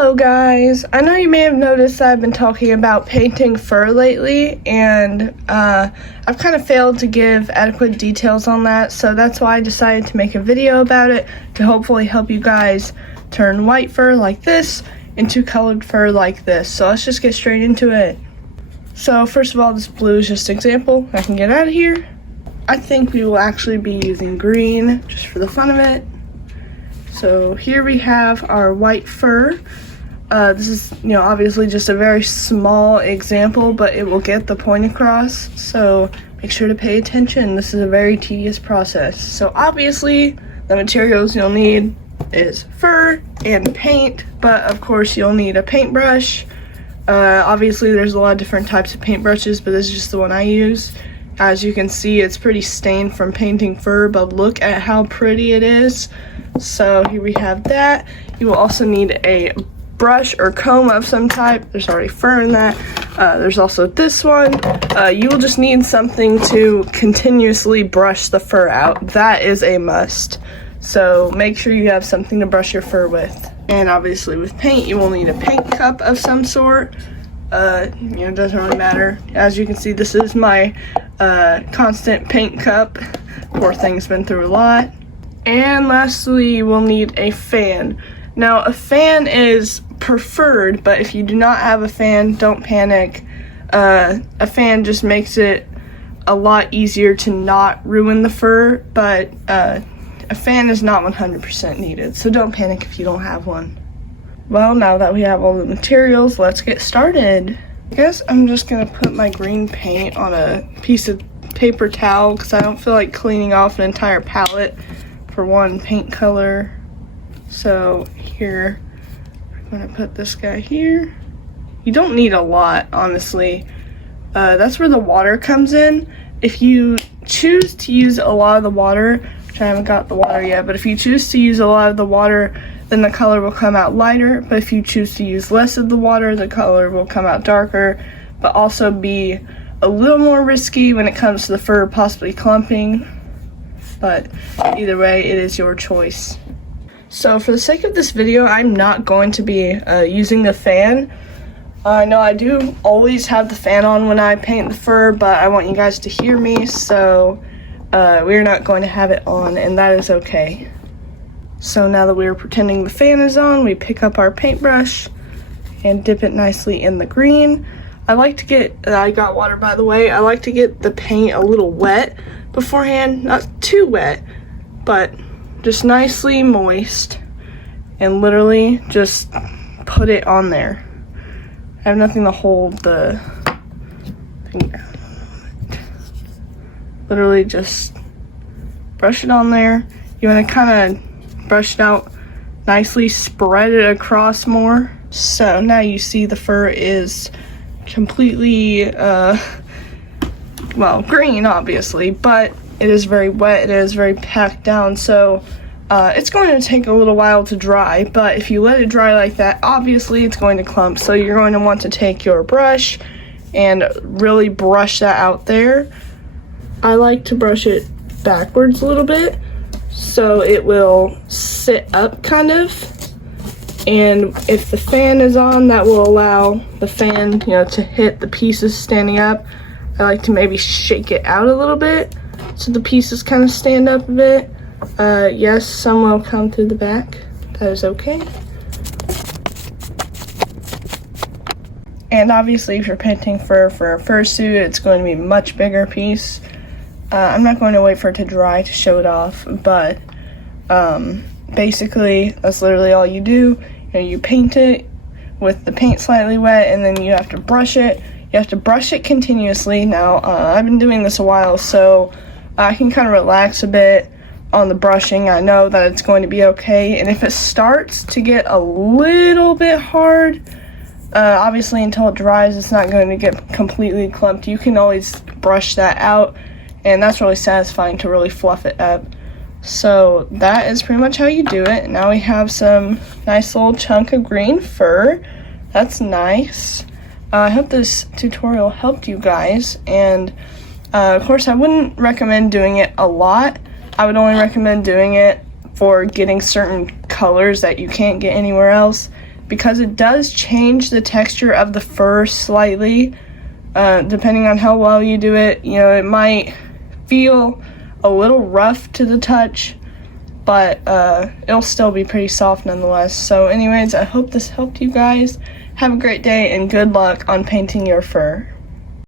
Hello guys! I know you may have noticed that I've been talking about painting fur lately, and I've kind of failed to give adequate details on that, so that's why I decided to make a video about it to hopefully help you guys turn white fur like this into colored fur like this. So let's just get straight into it. So first of all, this blue is just an example. I can get out of here. I think we will actually be using green just for the fun of it. So here we have our white fur. This is, obviously just a very small example, but it will get the point across. So make sure to pay attention. This is a very tedious process. So obviously the materials you'll need is fur and paint, but of course you'll need a paintbrush. Obviously there's a lot of different types of paintbrushes, but this is just the one I use. As you can see, it's pretty stained from painting fur, but look at how pretty it is. So here we have that. You will also need a brush or comb of some type. There's already fur in that. There's also this one. You will just need something to continuously brush the fur out. That is a must. So make sure you have something to brush your fur with. And obviously with paint, you will need a paint cup of some sort. It doesn't really matter. As you can see, this is my constant paint cup. Poor thing's been through a lot. And lastly, we'll need a fan. Now, a fan is preferred, but if you do not have a fan, don't panic. A fan just makes it a lot easier to not ruin the fur, but a fan is not 100% needed, so don't panic if you don't have one. Well, now that we have all the materials, let's get started. I guess I'm just gonna put my green paint on a piece of paper towel because I don't feel like cleaning off an entire palette for one paint color. So here, I'm gonna put this guy here. You don't need a lot, honestly. That's where the water comes in. If you choose to use a lot of the water, which I haven't got the water yet, but if you choose to use a lot of the water, then the color will come out lighter. But if you choose to use less of the water, the color will come out darker, but also be a little more risky when it comes to the fur possibly clumping. But either way, it is your choice. So for the sake of this video, I'm not going to be using the fan. I know I do always have the fan on when I paint the fur, but I want you guys to hear me, so we're not going to have it on, and that is okay. So now that we're pretending the fan is on, we pick up our paintbrush and dip it nicely in the green. I got water, by the way. I like to get the paint a little wet beforehand, not too wet, but just nicely moist, and literally just put it on there. I have nothing to hold the thing down. Literally just brush it on there. You want to kind of brush it out nicely, spread it across more. So now you see the fur is completely green, obviously, but it is very wet. It is very packed down, so it's going to take a little while to dry, but if you let it dry like that, obviously it's going to clump. So you're going to want to take your brush and really brush that out there. I like to brush it backwards a little bit so it will sit up kind of, and if the fan is on, that will allow the fan to hit the pieces standing up. I like to maybe shake it out a little bit so the pieces kind of stand up a bit. Yes, some will come through the back. That is okay. And obviously if you're painting fur for a fursuit, it's going to be a much bigger piece. I'm not going to wait for it to dry to show it off, but basically that's literally all you do. You paint it with the paint slightly wet, and then you have to brush it. You have to brush it continuously. Now, I've been doing this a while, so I can kind of relax a bit on the brushing. I know that it's going to be okay, and if it starts to get a little bit hard, obviously until it dries, it's not going to get completely clumped. You can always brush that out, and that's really satisfying to really fluff it up. So that is pretty much how you do it. Now we have some nice little chunk of green fur. That's nice. I hope this tutorial helped you guys, and of course I wouldn't recommend doing it a lot. I would only recommend doing it for getting certain colors that you can't get anywhere else. because it does change the texture of the fur slightly, depending on how well you do it. You know, it might feel a little rough to the touch, but it'll still be pretty soft nonetheless. So anyways, I hope this helped you guys. Have a great day and good luck on painting your fur.